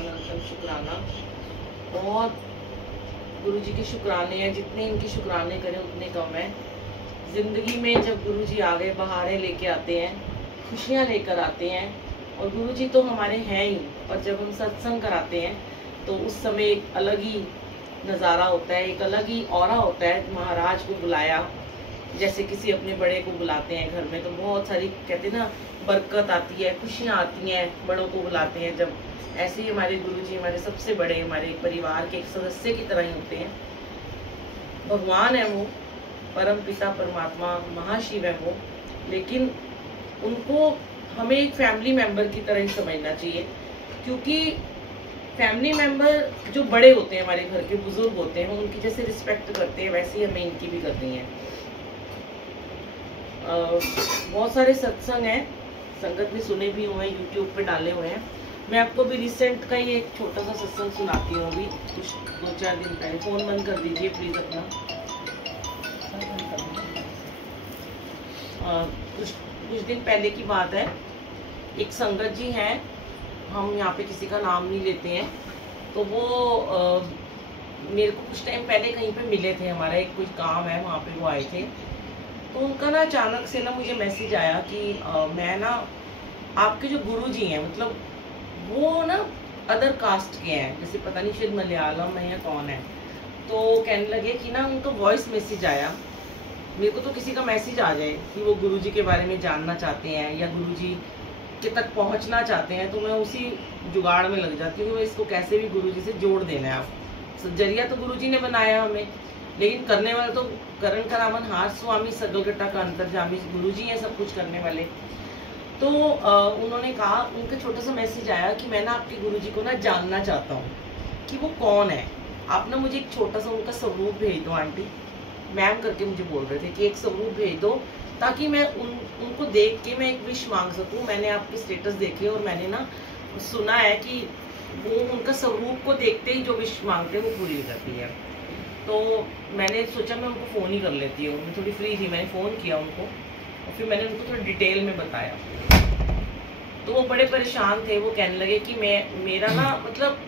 अनंतम शुक्राना। बहुत गुरु जी के शुक्राने हैं, जितने इनके शुक्राने करें उतने कम है। ज़िंदगी में जब गुरु जी आ गए, बहारें लेके आते हैं, खुशियाँ लेकर आते हैं। और गुरु जी तो हमारे हैं ही, और जब हम सत्संग कराते हैं तो उस समय एक अलग ही नज़ारा होता है, एक अलग ही ऑरा होता है। महाराज को बुलाया जैसे किसी अपने बड़े को बुलाते हैं घर में, तो बहुत सारी कहते हैं ना बरकत आती है, खुशियाँ आती हैं। बड़ों को बुलाते हैं जब, ऐसे ही हमारे गुरु जी हमारे सबसे बड़े, हमारे परिवार के एक सदस्य की तरह ही होते हैं। भगवान है वो, परम पिता परमात्मा महाशिव है वो, लेकिन उनको हमें एक फैमिली मेंबर की तरह ही समझना चाहिए। क्योंकि फैमिली मेंबर जो बड़े होते हैं, हमारे घर के बुजुर्ग होते हैं, उनकी जैसे रिस्पेक्ट करते हैं वैसे ही हमें इनकी भी करनी है। बहुत सारे सत्संग हैं, संगत में सुने भी हुए हैं, यूट्यूब पे डाले हुए हैं। मैं आपको भी रिसेंट का ही एक छोटा सा सत्संग सुनाती हूँ। अभी कुछ 2-4 दिन पहले, फोन बंद कर दीजिए प्लीज अपना। कुछ दिन पहले की बात है। एक संगत जी हैं, हम यहाँ पे किसी का नाम नहीं लेते हैं, तो वो मेरे को कुछ टाइम पहले कहीं पे मिले थे। हमारा एक कुछ काम है, वहाँ पे वो आए थे। तो उनका ना अचानक से ना मुझे मैसेज आया कि मैं ना आपके जो गुरु जी हैं, मतलब वो ना अदर कास्ट के हैं, जैसे पता नहीं शायद मलयालम है या कौन है। तो कहने लगे कि ना उनका वॉइस मैसेज आया। मेरे को तो किसी का मैसेज आ जाए कि वो गुरु जी के बारे में जानना चाहते हैं या गुरु जी के तक पहुंचना चाहते हैं, तो मैं उसी जुगाड़ में लग जाती हूँ कि इसको कैसे भी गुरु जी से जोड़ देना है। आप जरिया तो गुरु जी ने बनाया हमें, लेकिन करने वाले तो करण करावन हार स्वामी सगल घटा का अंतर्जामी गुरु जी हैं, सब कुछ करने वाले। तो उन्होंने कहा, उनका छोटा सा मैसेज आया कि मैं ना आपके गुरु जी को ना जानना चाहता हूँ कि वो कौन है। आप ना मुझे एक छोटा सा उनका स्वरूप भेज दो आंटी, मैम करके मुझे बोल रहे थे कि एक स्वरूप भेज दो, ताकि मैं उनको देख के मैं एक विश मांग सकूँ। मैंने आपके स्टेटस देखे और मैंने ना सुना है कि वो उनका स्वरूप को देखते ही जो विश मांगते हैं वो पूरी करती है। तो मैंने सोचा मैं उनको फ़ोन ही कर लेती हूँ, मैं थोड़ी फ्री थी, मैंने फ़ोन किया उनको और फिर मैंने उनको थोड़ा डिटेल में बताया। तो वो बड़े परेशान थे। वो कहने लगे कि मेरा ना मतलब,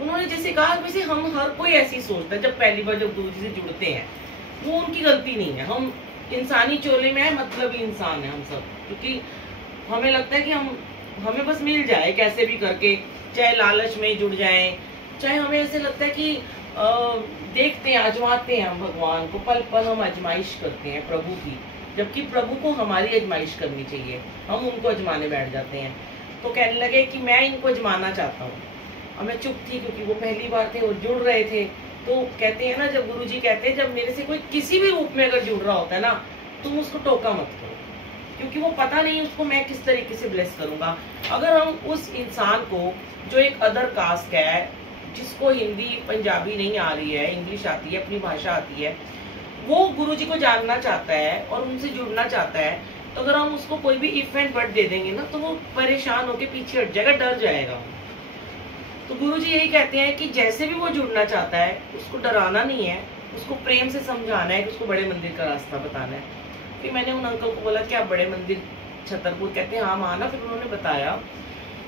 उन्होंने जैसे कहा वैसे हम हर कोई ऐसे ही सोचता है जब पहली बार जब गुरु जी से जुड़ते हैं। वो उनकी गलती नहीं है, हम इंसानी चोले में है, मतलब ही इंसान है हम सब। क्योंकि हमें लगता है कि हमें बस मिल जाए कैसे भी करके, चाहे लालच में जुड़ जाए, चाहे हमें ऐसे लगता है कि देखते हैं, आजमाते हैं हम भगवान को, पल पल हम आजमाइश करते हैं प्रभु की, जबकि प्रभु को हमारी आजमाइश करनी चाहिए, हम उनको आजमाने बैठ जाते हैं। तो कहने लगे कि मैं इनको आजमाना चाहता हूँ। और मैं चुप थी क्योंकि वो पहली बार थे और जुड़ रहे थे। तो कहते हैं ना, जब गुरु जी कहते हैं जब मेरे से कोई किसी भी रूप में अगर जुड़ रहा होता है ना, तुम उसको टोका मत करो, क्योंकि वो पता नहीं उसको मैं किस तरीके से ब्लेस करूंगा। अगर हम उस इंसान को जो एक अदर कास्ट का है, जिसको हिंदी पंजाबी नहीं आ रही है, इंग्लिश आती है, अपनी भाषा आती है, वो गुरु जी को जानना चाहता है और उनसे जुड़ना चाहता है, तो अगर हम उसको कोई भी इफ एंड बट दे देंगे ना, तो वो परेशान होकर पीछे हट जाएगा, डर जाएगा। तो गुरु जी यही कहते हैं कि जैसे भी वो जुड़ना चाहता है उसको डराना नहीं है, उसको प्रेम से समझाना है कि उसको बड़े मंदिर का रास्ता बताना है। फिर मैंने उन अंकल को बोला कि आप बड़े मंदिर छतरपुर, कहते हैं हाँ माना। फिर उन्होंने बताया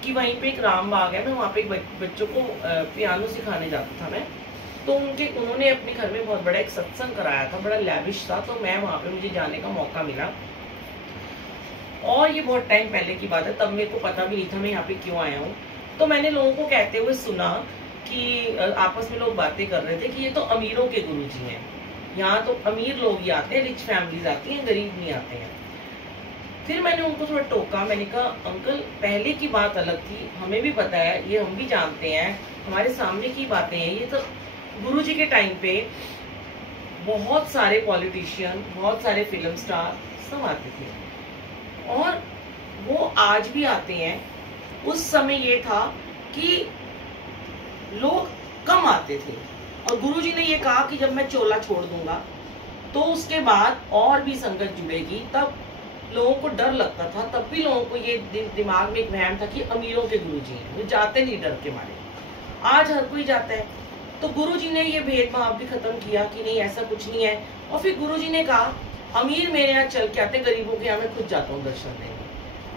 कि वहीं पे एक राम बाग है, मैं वहाँ पे एक बच्चों को पियानो सिखाने जाता था मैं। तो उन्होंने अपने घर में बहुत बड़ा एक सत्संग कराया था, बड़ा लैविश था। तो मैं वहाँ पे, मुझे जाने का मौका मिला, और ये बहुत टाइम पहले की बात है, तब मेरे को पता भी नहीं था मैं यहाँ पे क्यों आया हूँ। तो मैंने लोगों को कहते हुए सुना कि आपस में लोग बातें कर रहे थे कि ये तो अमीरों के गुरु जी हैं, यहाँ तो अमीर लोग ही आते हैं, रिच फैमिलीज आती हैं, गरीब नहीं आते हैं। फिर मैंने उनको थोड़ा टोका, मैंने कहा अंकल पहले की बात अलग थी, हमें भी पता है, ये हम भी जानते हैं, हमारे सामने की बातें हैं। ये तो गुरु जी के टाइम पे बहुत सारे पॉलिटिशियन, बहुत सारे फिल्म स्टार सब आते थे, और वो आज भी आते हैं। उस समय ये था कि लोग कम आते थे, और गुरु जी ने ये कहा कि जब मैं चोला छोड़ दूंगा तो उसके बाद और भी संगत जुड़ेगी। तब लोगों को डर लगता था, तब भी लोगों को ये दिमाग में एक वहम था कि अमीरों के गुरु जी हैं, वो जाते नहीं डर के मारे। आज हर कोई जाता है। तो गुरु जी ने ये भेदभाव भी खत्म किया कि नहीं ऐसा कुछ नहीं है। और फिर गुरु जी ने कहा अमीर मेरे यहाँ चल के आते, गरीबों के यहाँ मैं खुद जाता हूँ दर्शन देने।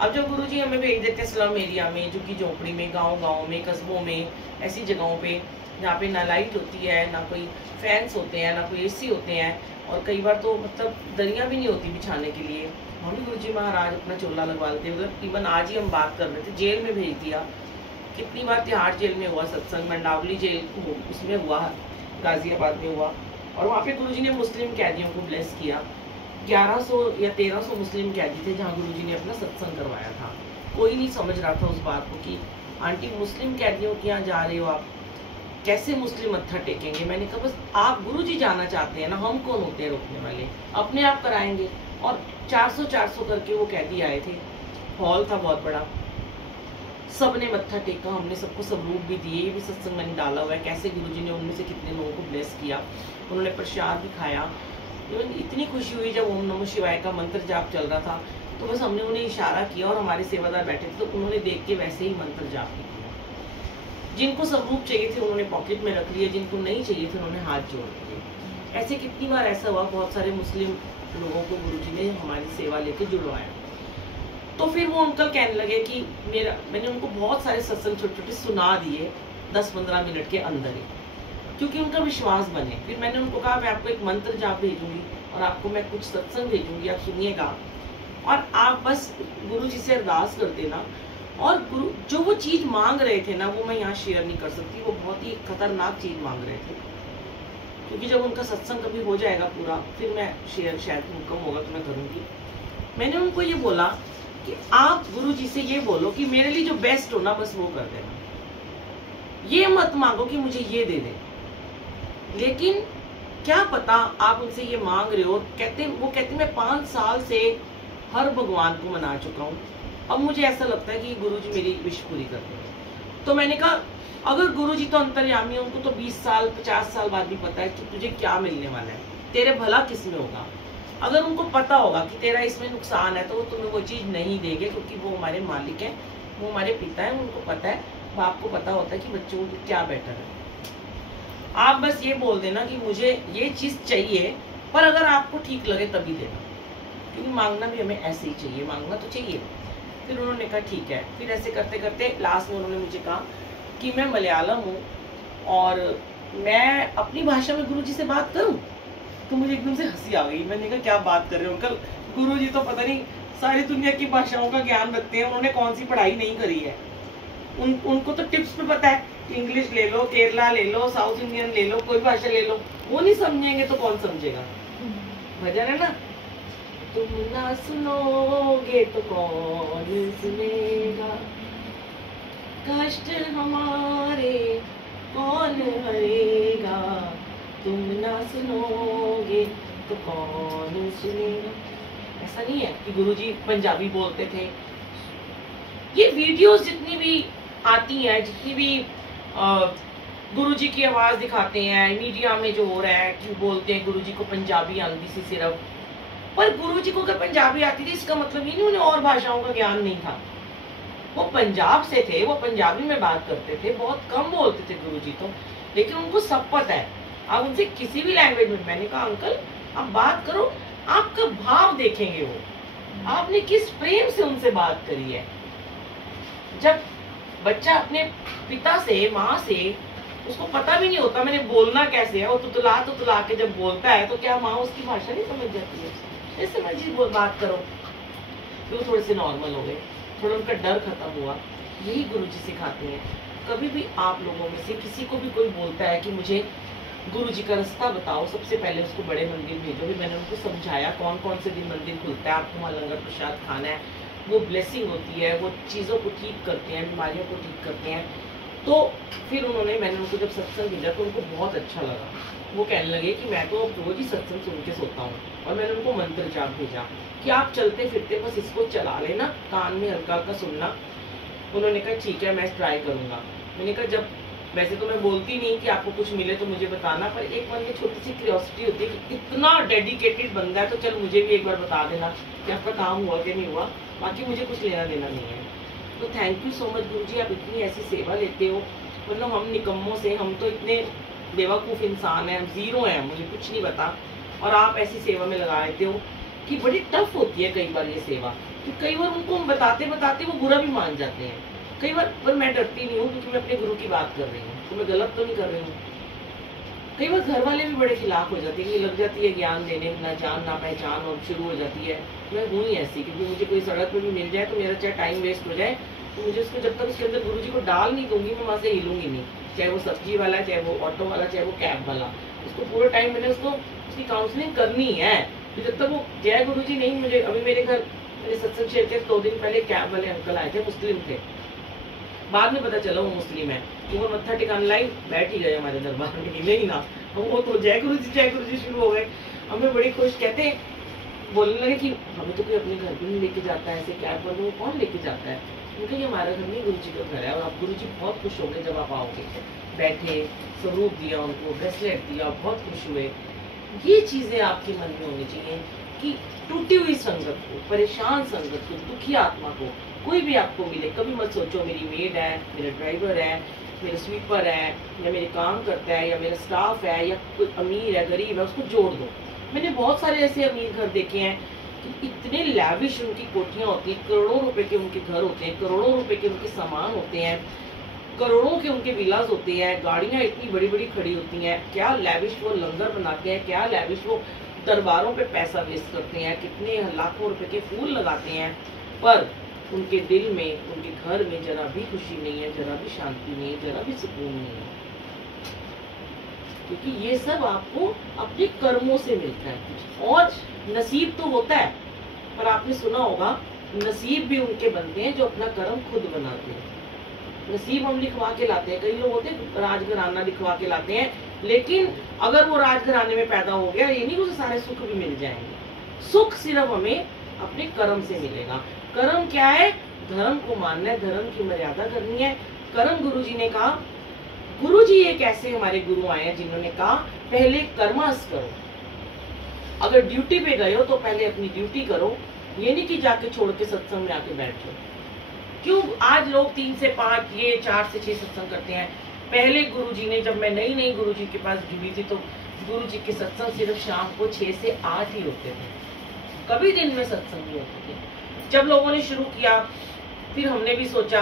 अब जब गुरुजी हमें भेज देते हैं स्लम एरिया में, झुग्गी झोंपड़ी में, गाँव में, कस्बों में, ऐसी जगहों पे जहाँ पे ना लाइट होती है, ना कोई फैंस होते हैं, ना कोई एसी होते हैं, और कई बार तो मतलब दरिया भी नहीं होती बिछाने के लिए, हम भी गुरुजी महाराज अपना चोला लगवा लेते। मतलब इवन आज ही हम बात कर रहे थे, जेल में भेज दिया। कितनी बार तिहाड़ जेल में हुआ सत्संग, मंडावली जेल उसमें हुआ, गाजियाबाद में हुआ, और वहाँ पे गुरुजी ने मुस्लिम कैदियों को ब्लेस किया। 1100 या 1300 मुस्लिम कैदी थे जहाँ गुरुजी ने अपना सत्संग करवाया था। कोई नहीं समझ रहा था उस बात को कि आंटी मुस्लिम कैदियों के यहाँ जा रहे हो आप, कैसे मुस्लिम मत्था टेकेंगे। मैंने कहा बस आप गुरुजी जाना चाहते हैं ना, हम कौन होते हैं रोकने वाले, अपने आप कराएंगे। और 400 करके वो कैदी आए थे, हॉल था बहुत बड़ा, सबने मत्था टेका, हमने सबको सबरूप भी दिए, ये भी सत्संग मैंने डाला हुआ है कैसे गुरुजी ने उनमें से कितने लोगों को ब्लेस किया, उन्होंने प्रसाद भी खाया। इतनी खुशी हुई जब ओम नमः शिवाय का मंत्र जाप चल रहा था, तो बस हमने उन्हें इशारा किया और हमारे सेवादार बैठे थे, तो उन्होंने देख के वैसे ही मंत्र जाप किया। जिनको स्वरूप चाहिए थे उन्होंने पॉकेट में रख लिए, जिनको नहीं चाहिए थे उन्होंने हाथ जोड़ दिए। ऐसे कितनी बार ऐसा हुआ, बहुत सारे मुस्लिम लोगों को गुरुजी ने हमारी सेवा लेके जुड़वाया। तो फिर वो अंकल कहने लगे कि मैंने उनको बहुत सारे सत्संग छोटे छोटे सुना दिए 10-15 मिनट के अंदर ही, क्योंकि उनका विश्वास बने। फिर मैंने उनको कहा मैं आपको एक मंत्र जाप भेजूंगी और आपको मैं कुछ सत्संग भेजूंगी, आप सुनिएगा और आप बस गुरुजी से अरदास कर देना। और गुरु जो वो चीज मांग रहे थे ना, वो मैं यहाँ शेयर नहीं कर सकती, वो बहुत ही खतरनाक चीज मांग रहे थे, क्योंकि जब उनका सत्संग कभी हो जाएगा पूरा, फिर मैं शेयर शायद हुक्म होगा तो मैं करूंगी। मैंने उनको ये बोला कि आप गुरुजी से ये बोलो कि मेरे लिए जो बेस्ट हो ना, बस वो कर देना, ये मत मांगो कि मुझे ये दे दे। लेकिन क्या पता आप उनसे ये मांग रहे हो, वो कहते मैं 5 साल से हर भगवान को मना चुका हूँ, अब मुझे ऐसा लगता है कि गुरुजी मेरी विश पूरी कर देंगे। तो मैंने कहा अगर गुरुजी तो अंतर्यामी है, उनको तो 20 साल 50 साल बाद भी पता है कि तुझे क्या मिलने वाला है, तेरे भला किस में होगा। अगर उनको पता होगा कि तेरा इसमें नुकसान है, तो वो तुम्हें वो चीज नहीं देंगे, क्योंकि वो हमारे मालिक हैं, वो हमारे पिता हैं, उनको पता है, बाप को पता होता है कि बच्चों को क्या बेटर है। आप बस ये बोल देना कि मुझे ये चीज चाहिए, पर अगर आपको ठीक लगे तभी देना, क्योंकि मांगना भी हमें ऐसे ही चाहिए, मांगना तो चाहिए। फिर उन्होंने कहा ठीक है। फिर ऐसे करते करते लास्ट में उन्होंने मुझे कहा कि मैं मलयालम हूँ और मैं अपनी भाषा में गुरुजी से बात करूँ। तो मुझे एकदम से हंसी आ गई। मैंने कहा क्या बात कर रहे हो अंकल, गुरुजी तो पता नहीं सारी दुनिया की भाषाओं का ज्ञान रखते हैं, उन्होंने कौन सी पढ़ाई नहीं करी है। उनको तो टिप्स पे पता है, इंग्लिश ले लो, केरला ले लो, साउथ इंडियन ले लो, कोई भाषा ले लो, वो नहीं समझेंगे तो कौन समझेगा। भजन है ना, तुम ना सुनोगे तो कौन सुनेगा, कष्ट हमारे कौन हरेगा, तुम ना सुनोगे तो कौन सुनेगा। ऐसा नहीं है कि गुरुजी पंजाबी बोलते थे। ये वीडियोस जितनी भी आती हैं, जितनी भी गुरुजी की आवाज दिखाते हैं मीडिया में, जो हो रहा है कि बोलते हैं गुरुजी को पंजाबी आती सी सिर्फ, पर गुरुजी को अगर पंजाबी आती थी इसका मतलब ही नहीं उन्हें और भाषाओं का ज्ञान नहीं था। वो पंजाब से थे, वो पंजाबी में बात करते थे, बहुत कम बोलते थे गुरुजी तो, लेकिन उनको सब पता है। आप उनसे किसी भी लैंग्वेज में, मैंने कहा अंकल आप बात करो, आपका भाव देखेंगे वो, आपने किस प्रेम से उनसे बात करी है। जब बच्चा अपने पिता से, माँ से, उसको पता भी नहीं होता मैंने बोलना कैसे है, वो तुतला के जब बोलता है तो क्या माँ उसकी भाषा नहीं समझ जाती है। ऐसे मर्जी बात करो, तो थोड़े से नॉर्मल हो गए, थोड़ा उनका डर खत्म हुआ। यही गुरुजी सिखाते हैं। कभी भी आप लोगों में से किसी को भी कोई बोलता है कि मुझे गुरुजी का रास्ता बताओ, सबसे पहले उसको बड़े मंदिर भेजो। भी मैंने उनको समझाया कौन कौन से दिन मंदिर खुलता है, आपको वहाँ लंगर प्रसाद खाना है, वो ब्लेसिंग होती है, वो चीज़ों को ठीक करते हैं, बीमारियों को ठीक करते हैं। तो फिर मैंने उनको जब सत्संग भेजा तो उनको बहुत अच्छा लगा। वो कहने लगे कि मैं तो अब रोज ही सत्संग सुन के सोता हूँ। और मैंने उनको मंत्र जाप भेजा कि आप चलते फिरते बस इसको चला लेना, कान में हल्का हल्का सुनना। उन्होंने कहा ठीक है मैं ट्राई करूंगा। मैंने कहा जब वैसे तो मैं बोलती नहीं कि आपको कुछ मिले तो मुझे बताना, पर एक मन में छोटी सी क्यूरियोसिटी होती है कि इतना डेडिकेटेड बंदा है तो चल मुझे भी एक बार बता देना कि आपका काम हुआ कि नहीं हुआ। बाकी मुझे कुछ लेना देना नहीं है। तो थैंक यू सो मच गुरुजी, आप इतनी ऐसी सेवा लेते हो। मतलब हम निकम्मों से, हम तो इतने बेवकूफ़ इंसान हैं, हम जीरो हैं, मुझे कुछ नहीं पता, और आप ऐसी सेवा में लगा देते हो कि बड़ी टफ होती है कई बार ये सेवा, कि कई बार उनको हम बताते बताते वो बुरा भी मान जाते हैं कई बार। पर मैं डरती नहीं हूँ, क्योंकि मैं अपने गुरु की बात कर रही हूँ, तो मैं गलत तो नहीं कर रही हूँ। कई बार घर वाले भी बड़े खिलाफ हो जाते हैं, लग जाती है ज्ञान देने, ना जान ना पहचान, और शुरू हो जाती है। मैं हूँ ही ऐसी, क्योंकि मुझे कोई सड़क पे भी मिल जाए तो मेरा चाहे टाइम वेस्ट हो जाए, तो मुझे उसको जब तक उसके अंदर गुरु जी को डाल नहीं दूंगी, मैं वहाँ से हिलूंगी नहीं। चाहे वो सब्जी वाला, चाहे वो ऑटो वाला, चाहे वो कैब वाला, उसको पूरा टाइम मैंने उसकी काउंसलिंग करनी है। तो जब तक वो जय गुरु जी नहीं, मुझे अभी मेरे घर मेरे सत्संग शेयर के 2 दिन पहले कैब वाले अंकल आए थे, मुस्लिम थे। बाद में पता चला वो मुस्लिम है, वो मत्था टिकाने लाई बैठ ही गए हमारे दरबार में, हिले ही ना। वो तो जय गुरु जी शुरू हो गए। हमें बड़ी खुश, कहते बोलने लगे कि हमें तो कोई अपने घर पे नहीं लेके जाता है, ऐसे कैब वालों को कौन लेके जाता है। उनका ये हमारा घर नहीं, गुरु जी का घर है। और आप गुरु जी बहुत खुश होंगे जब आप आओगे। बैठे, स्वरूप दिया उनको, ब्रेसलेट दिया, बहुत खुश हुए। ये चीजें आपके मन में होनी चाहिए कि टूटी हुई संगत को, परेशान संगत को, दुखी आत्मा को कोई भी आपको मिले, कभी मत सोचो मेरी मेड है, मेरा ड्राइवर है, मेरा स्वीपर है, या मेरे काम करता है, या मेरा स्टाफ है, या कोई अमीर है, गरीब है, उसको जोड़ दो। मैंने बहुत सारे ऐसे अमीर घर देखे हैं कि इतने लैविश उनकी कोठियां होती हैं, करोड़ों रुपए के उनके घर होते हैं, करोड़ों रुपए के उनके सामान होते हैं, करोड़ों के उनके विलास होते हैं, गाड़ियां इतनी बड़ी बड़ी खड़ी होती हैं। क्या लैविश वो लंगर बनाते हैं, क्या लैविश वो दरबारों पे पैसा वेस्ट करते हैं, कितने लाखों रुपए के फूल लगाते हैं, पर उनके दिल में, उनके घर में जरा भी खुशी नहीं है, जरा भी शांति नहीं है, जरा भी सुकून नहीं है। क्योंकि ये सब आपको अपने कर्मों से मिलता है। और नसीब तो होता है, पर आपने सुना होगा नसीब भी उनके बनते हैं जो अपना कर्म खुद बनाते हैं। नसीब हम लिखवा के लाते हैं, कई लोग होते हैं राजघराना लिखवा के लाते हैं, लेकिन अगर वो राजघराने में पैदा हो गया, ये नहीं उसे सारे सुख भी मिल जाएंगे। सुख सिर्फ हमें अपने कर्म से मिलेगा। कर्म क्या है? धर्म को मानना है, धर्म की मर्यादा करनी है। कर्म गुरु जी ने कहा, गुरु जी एक ऐसे हमारे गुरु आए हैं जिन्होंने कहा पहले कर्मस करो। अगर ड्यूटी पे गए हो तो पहले अपनी ड्यूटी करो, ये नहीं कि जाके छोड़ के सत्संग में आके बैठ जाओ। क्यों आज लोग 3 से 5, ये 4 से 6 सत्संग करते हैं। पहले गुरु जी ने, जब मैं नई गुरु जी के पास जुड़ी थी, तो गुरु जी के सत्संग सिर्फ शाम को 6 से 8 ही होते थे, कभी दिन में सत्संग नहीं होते थे। जब लोगों ने शुरू किया, फिर हमने भी सोचा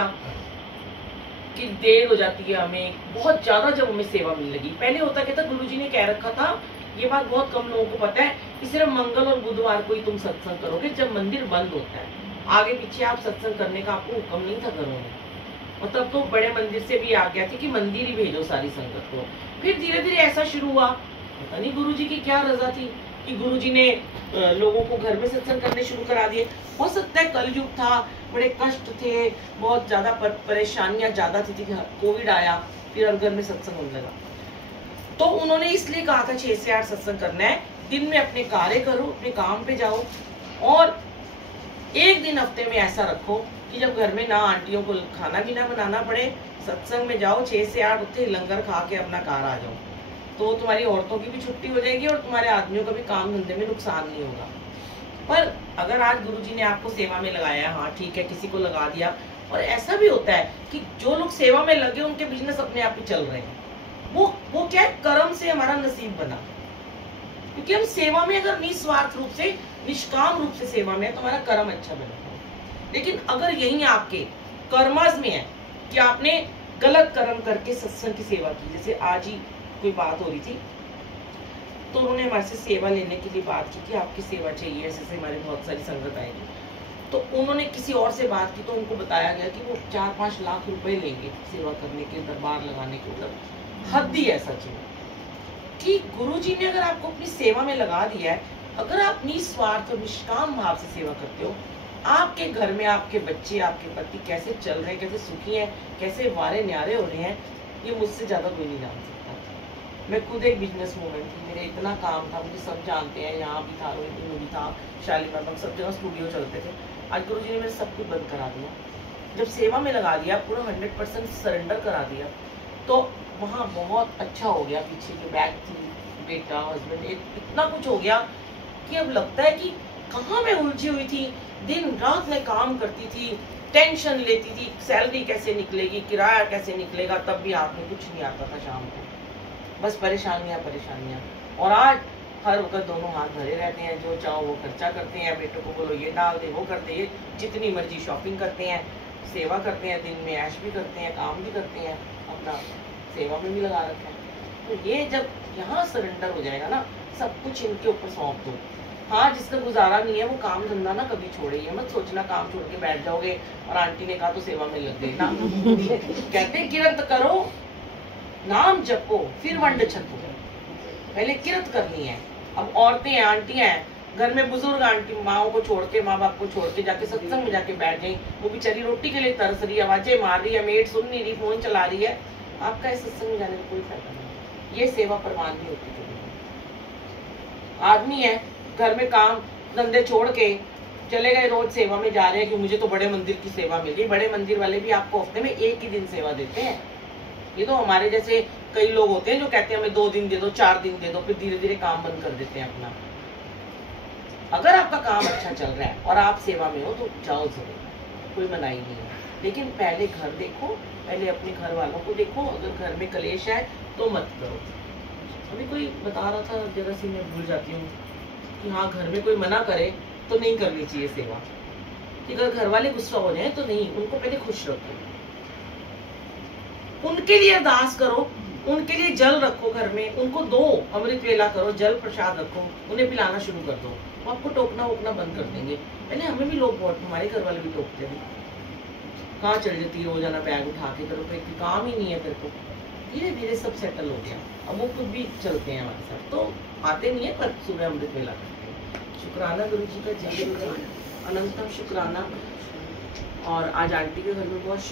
कि देर हो जाती है हमें, बहुत ज्यादा जब हमें सेवा मिलने लगी। पहले होता क्या था, गुरुजी ने कह रखा था, ये बात बहुत कम लोगों को पता है, कि सिर्फ मंगल और बुधवार को ही तुम सत्संग करोगे जब मंदिर बंद होता है। आगे पीछे आप सत्संग करने का आपको हुक्म नहीं था घरों में। और तब तो बड़े मंदिर से भी आ गया था कि मंदिर ही भेजो सारी संगत को। फिर धीरे धीरे ऐसा शुरू हुआ, पता नहीं गुरुजी की क्या रजा थी कि गुरुजी ने लोगों को घर में सत्संग करने शुरू करा दिए। हो सकता है कलयुग था, बड़े कष्ट थे, बहुत ज्यादा परेशानियां ज्यादा थी, कोविड आया, फिर घर में सत्संग होने लगा। तो उन्होंने इसलिए कहा था 6 से 8 सत्संग करना है। दिन में अपने कार्य करो, अपने काम पे जाओ, और एक दिन हफ्ते में ऐसा रखो कि जब घर में ना आंटियों को खाना भी ना बनाना पड़े, सत्संग में जाओ, 6 से 8 उत्ते लंगर खा के अपना कार आ जाओ। तो तुम्हारी औरतों की भी छुट्टी हो जाएगी और तुम्हारे आदमियों का भी काम धंधे में नुकसान नहीं होगा। पर अगर आज गुरुजी ने आपको सेवा में लगाया, हाँ ठीक है, किसी को लगा दिया, और ऐसा भी होता है कि जो लोग सेवा में लगे उनके बिजनेस अपने आप ही चल रहे हैं। वो क्या है, कर्म से हमारा नसीब बना। क्योंकि हम सेवा में अगर निस्वार्थ रूप से, निष्काम रूप से सेवा में है, तो हमारा कर्म अच्छा बना। लेकिन अगर यही आपके कर्मज में है कि आपने गलत कर्म करके सत्संग की सेवा की, जैसे आज ही कोई बात हो रही थी, तो उन्होंने हमारे से सेवा लेने के लिए बात की कि आपकी सेवा चाहिए, ऐसे हमारी बहुत सारी संगत आएगी। तो उन्होंने किसी और से बात की, तो उनको बताया गया कि वो 4-5 लाख रुपए लेंगे सेवा करने के, दरबार लगाने के। मतलब हद ही ऐसा चाहिए कि गुरुजी ने अगर आपको अपनी सेवा में लगा दिया है, अगर आप निस्वार्थ और निष्काम भाव से सेवा करते हो, आपके घर में आपके बच्चे, आपके पति कैसे चल रहे हैं, कैसे सुखी हैं, कैसे वारे न्यारे हो रहे हैं, ये मुझसे ज्यादा कोई नहीं जान सकता। मैं खुद एक बिजनेस वूमन थी, मेरे इतना काम था, मुझे सब जानते हैं, यहाँ भी था, रोहिणी में भी था, शालीमार में, सब जगह स्टूडियो चलते थे। आज गुरुजी ने मेरे सब कुछ बंद करा दिया। जब सेवा में लगा दिया, पूरा 100% सरेंडर करा दिया, तो वहाँ बहुत अच्छा हो गया। पीछे जो बैग थी, बेटा, हस्बैंड, इतना कुछ हो गया कि अब लगता है कि कहाँ मैं उलझी हुई थी। दिन रात मैं काम करती थी, टेंशन लेती थी, सैलरी कैसे निकलेगी, किराया कैसे निकलेगा, तब भी हाथ में कुछ नहीं आता था शाम को, बस परेशानियां। और आज हर वक्त दोनों हाथ भरे रहते हैं, जो चाहो वो खर्चा करते हैं, बेटों को बोलो ये डाल दे, वो करते हैं, जितनी मर्जी शॉपिंग करते हैं, सेवा करते हैं, दिन में ऐश भी करते हैं, काम भी करते हैं, अपना सेवा में भी लगा रखा है। तो ये जब यहाँ सरेंडर हो जाएगा ना, सब कुछ इनके ऊपर सौंप दो। हाँ, जिसका गुजारा नहीं है वो काम धंधा ना कभी छोड़े, ये मत सोचना काम छोड़ के बैठ जाओगे और आंटी ने कहा तो सेवा में लग गए ना। कहते किरत करो, नाम जपो, फिर वंड छको। पहले किरत करनी है। अब औरतें हैं, आंटियां हैं, घर में बुजुर्ग आंटी माओ को छोड़ के, माँ बाप को छोड़ के जाके सत्संग में जाके बैठ गई, वो बेचारी रोटी के लिए तरस रही है, आवाजें मार रही है, मेड सुन नहीं रही, फोन चला रही है, आपका इस सत्संग में जाने का कोई फायदा नहीं। ये सेवा परवान नहीं होती। आदमी है घर में काम धंधे छोड़ के चले गए, रोज सेवा में जा रहे हैं कि मुझे तो बड़े मंदिर की सेवा मिली। बड़े मंदिर वाले भी आपको हफ्ते में एक ही दिन सेवा देते हैं। ये तो हमारे जैसे कई लोग होते हैं जो कहते हैं हमें 2 दिन दे दो, 4 दिन दे दो, फिर धीरे धीरे काम बंद कर देते हैं अपना। अगर आपका काम अच्छा चल रहा है और आप सेवा में हो तो जाओ जरूर, कोई मनाही नहीं है। लेकिन पहले घर देखो, पहले अपने घर वालों को देखो। अगर घर में कलेश है तो मत करो। अभी कोई बता रहा था, जरा सी मैं भूल जाती हूँ कि हाँ, घर में कोई मना करे तो नहीं करनी चाहिए सेवा, कि अगर घर वाले गुस्सा हो जाए तो नहीं, उनको पहले खुश रखो, उनके लिए अरदास करो, उनके लिए जल रखो घर में, उनको दो, अमृत वेला करो, जल प्रसाद रखो, उन्हें पिलाना शुरू कर दो, वो आपको टोकना वोकना बंद कर देंगे। पहले हमें भी लोग बहुत, हमारे घर वाले भी टोकते हैं, कहाँ चल जाती है, वो जाना बैग उठा के करो, कोई काम ही नहीं है तेरे को। धीरे धीरे सब सेटल हो गया, अब वो खुद भी चलते हैं हमारे साथ, तो आते नहीं है पर सुबह अमृत वेला करते हैं। शुक्राना गुरु जी का, जय गुरु जी, अनंतम शुक्राना। और आज आंटी के घर में बहुत